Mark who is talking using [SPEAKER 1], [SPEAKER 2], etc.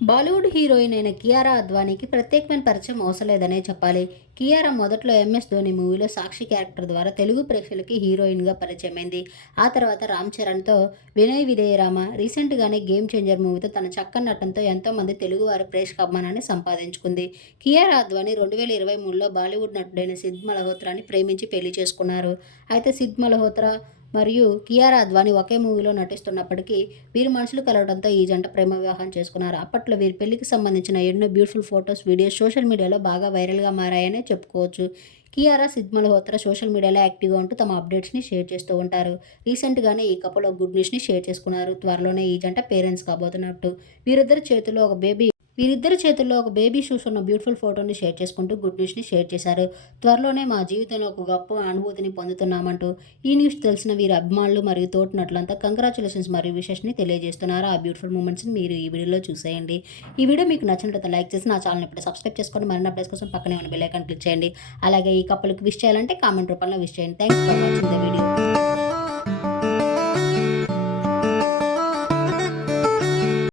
[SPEAKER 1] Bollywood heroine అయిన కియారా అద్వానీకి ప్రత్యేకమైన పరిచయం అవసరలేదనే చెప్పాలి. కియారా మొదట్లో ఎంఎస్ ధోని మూవీలో సాక్షి క్యారెక్టర్ ద్వారా తెలుగు ప్రేక్షకులకి హీరోయిన్గా పరిచయమైంది. ఆ తర్వాత రామ్ చరణ్తో వినయ్ విధేయరామ రీసెంట్గానే గేమ్ చేంజర్ మూవీతో తన చక్కని నటనతో ఎంతోమంది తెలుగువారి ప్రేక్షక అభిమానాన్ని సంపాదించుకుంది. కియారా అద్వానీ రెండు వేల ఇరవై మూడులో బాలీవుడ్ నటుడైన సిద్ మల్హోత్రాని ప్రేమించి పెళ్ళి చేసుకున్నారు. అయితే సిద్ మల్హోత్రా మరియు కియారా అద్వాని ఒకే మూవీలో నటిస్తున్నప్పటికీ వీరి మనసులు కలవడంతో ఈ జంట ప్రేమ వివాహం చేసుకున్నారు. అప్పట్లో వీరి పెళ్ళికి సంబంధించిన ఎన్నో బ్యూటిఫుల్ ఫొటోస్ వీడియోస్ సోషల్ మీడియాలో బాగా వైరల్గా మారాయనే చెప్పుకోవచ్చు. కియారా సిద్ మల్హోత్రా సోషల్ మీడియాలో యాక్టివ్గా ఉంటూ తమ అప్డేట్స్ని షేర్ చేస్తూ ఉంటారు. రీసెంట్గానే ఈ కపుల్ గుడ్ న్యూస్ని షేర్ చేసుకున్నారు. త్వరలోనే ఈ జంట పేరెంట్స్ కాబోతున్నట్టు. వీరిద్దరి చేతిలో ఒక బేబీ వీరిద్దరి చేతుల్లో ఒక బేబీ షూస్ ఉన్న బ్యూటిఫుల్ ఫోటోని షేర్ చేసుకుంటూ గుడ్ న్యూస్ని షేర్ చేశారు. త్వరలోనే మా జీవితంలో ఒక గొప్ప అనుభూతిని పొందుతున్నామంటూ ఈ న్యూస్ తెలిసిన వీరి అభిమానులు మరియు తోటినట్లంతా కంగ్రాచులేషన్స్ మరియు విషెస్ని తెలియజేస్తున్నారు? ఆ బ్యూటిఫుల్ మూమెంట్స్ని మీరు ఈ వీడియోలో చూసేయండి. ఈ వీడియో మీకు నచ్చినట్లయితే లైక్ చేసి నా ఛానల్ ఇప్పుడు సబ్స్క్రైబ్ చేసుకొని మరిన్ని అప్డేట్స్ కోసం పక్కనే ఉన్న బెల్ ఐకాన్ క్లిక్ చేయండి. అలాగే ఈ కప్పులకు విష్ చేయాలంటే కామెంట్ రూపంలో విష్ చేయండి. Thanks for watching the video